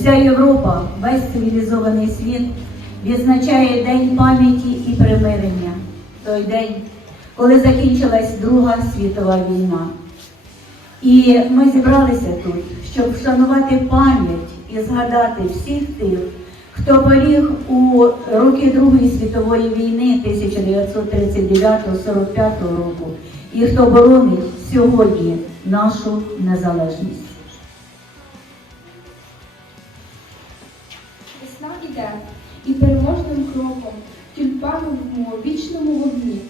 8. Вся Європа, весь цивілізований світ відзначає День пам'яті і примирення. Той день, коли закінчилась Друга світова війна. І ми зібралися тут, щоб вшанувати пам'ять і згадати всіх тих, хто поліг у роки Другої світової війни 1939-45 року і хто боронить сьогодні нашу незалежність. І переможним кроком тюльпановому вічному вогні.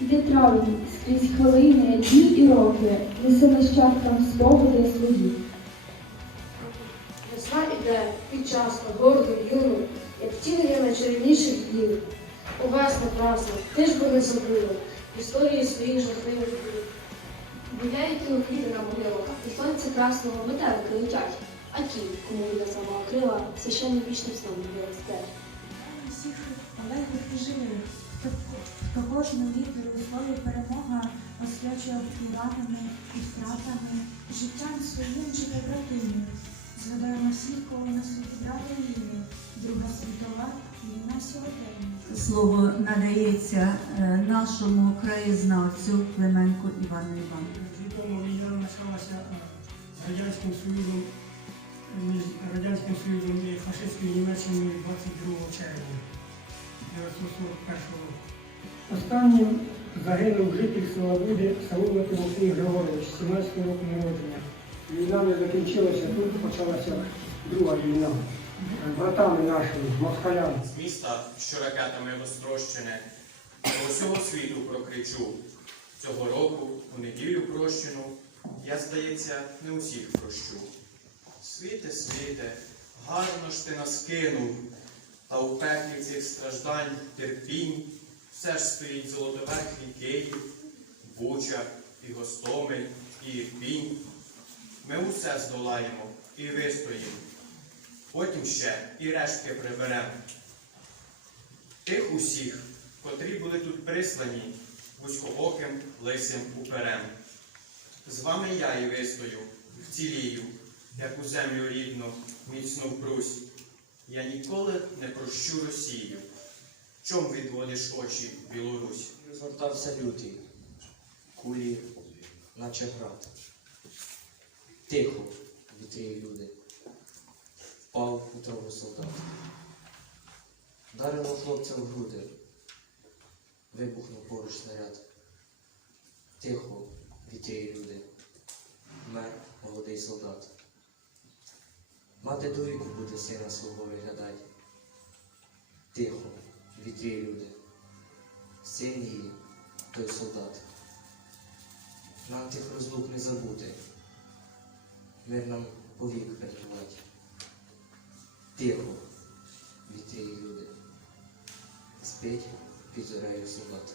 Іде травень скрізь хвилини, дні і роки, несе нащадкам спогади свої. Весна іде підчасно, гордо, юно, як втілення найчарівніших днів. Увесь прекрасно, ти ж би не забула історії своїх жахливих днів. Гуляють квіти на могилах, і сонце красного метелики летять. А ті, кому війна зламала крила, священним вічним сном не росте. Всіх полеглих і живих, хто, хто кожну літеру слові перемога освячував і ранами, і втратами, життям своїм чи побратимів. Згадаємо всіх, кого на світі брали війни, Друга світова, війна сьогодення. Слово надається е, нашому краєзнавцю Клименку Івану Івановичу. Відомо війна почалася з Радянським Союзом, між Радянським Союзом і фашистською Німеччиною 22 червня 1941 року. Останнім загинув житель села Буди Сауло Тимофій Григорович, 17 року народження. Війна не закінчилася, тут почалася друга війна. Братами нашими, москалями. з міста, що ракетами розтрощене, до усього світу прокричу. Цього року, у неділю прощену, я, здається, не усіх прощу. Світе, світе, гарно ж ти нас кинув, та у пеклі цих страждань, терпінь, все ж стоїть золотоверхий Київ, Буча, і Гостомель, і Ірпінь. Ми усе здолаємо і вистоїмо. Потім ще і рештки приберемо. Тих усіх, котрі були тут прислані, вузькооким лисим уперем. З вами я і вистою, вцілію, як у землю рідну, міцно впрусь. Я ніколи не прощу Росію. Чом відводиш очі, Білорусь? Розгортався лютий, кулі, наче град. Тихо, вітрі люди, впав у траву солдат. Дарило хлопця в груди, вибухнув поруч снаряд. Тихо, вітрі люди, мер молодий солдат. Мати до віку буде сина свого виглядать. Тихо, вітрі люди, син її, той солдат. Нам тих розлук не забути, мир нам повік врятувати. Тихо, вітрі люди, спить під зорею солдат.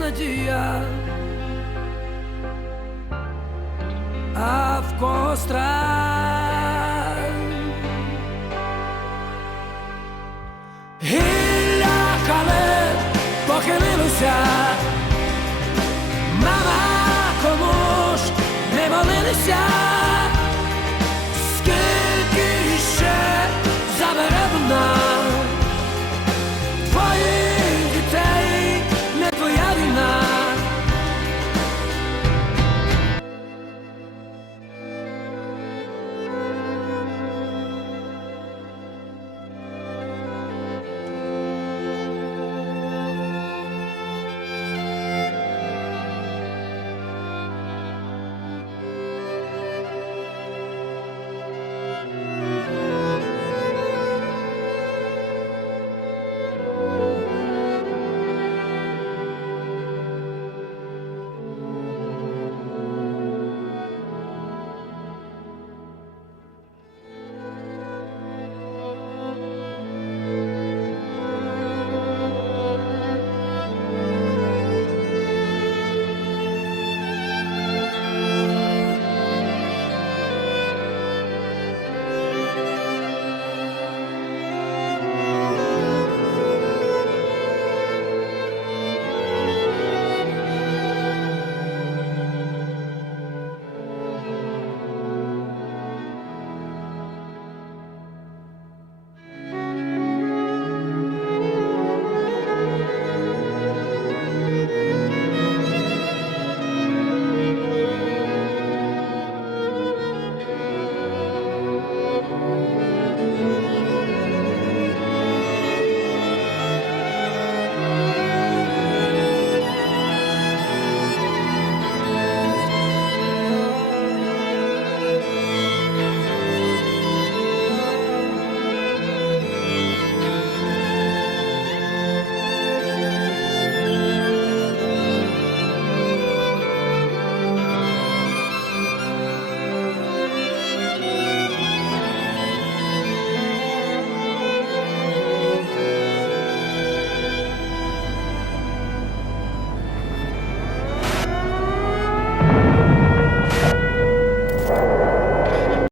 надія, а в кого страх гілля хале похилилося.